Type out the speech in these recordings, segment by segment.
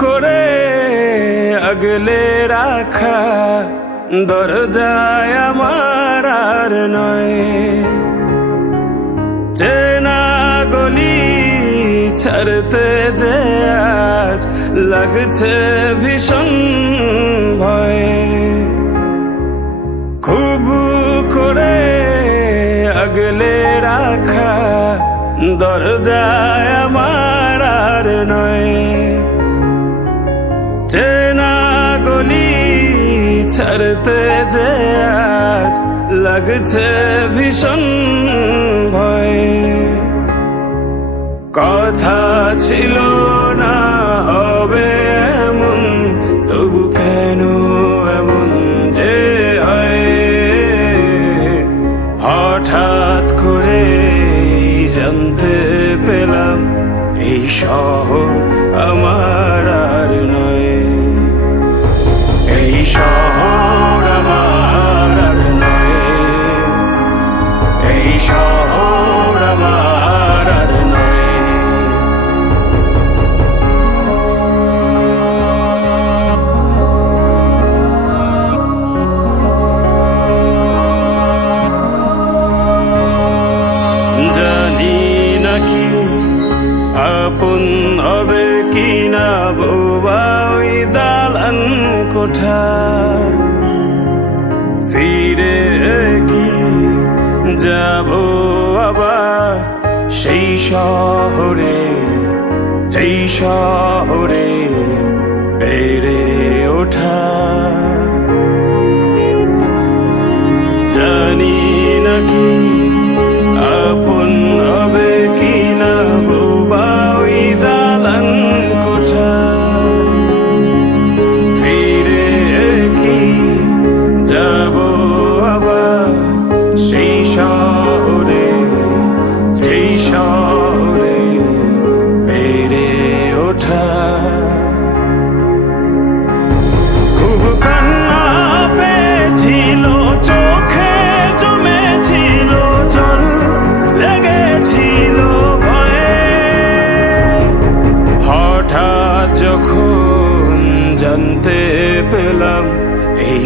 করে আগলে রাখা দরজায় আমার আর নয়। চেনা গলি ছাড়তে যে আজ লাগছে ভীষণ ভয়। খুব করে আগলে রাখা দরজায় আমার আর নয়। গলি ছাড়তে যে আজ লাগছে ভীষণ ভয় কথা ছিল না হবে এমন তবু কেন এমন যে হয় হঠাৎ করে জানতে পেলাম এই শহর আমার নাকি? আপন হবে কিনা বোবা ওই দালান কোঠা? ফিরে কি যাব আবার সেই শহরে সেই শহরে?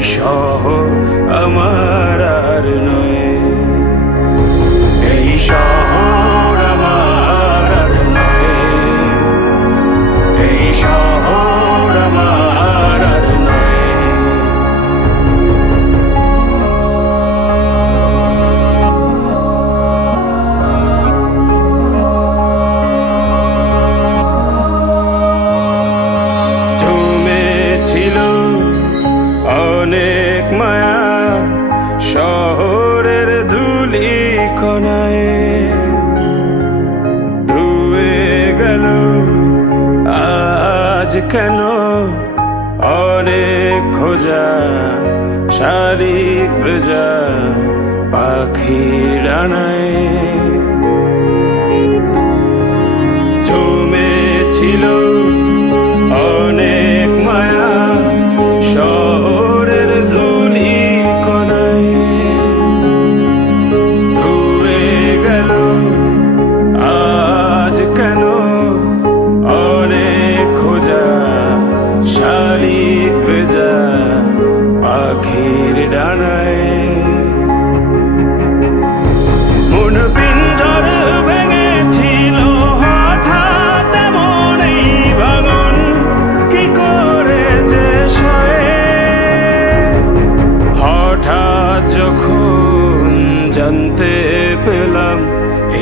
শহর আমার কেন অনেক খোঁজা শারিক বেজা পাখি ডানায়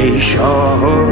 এই শহর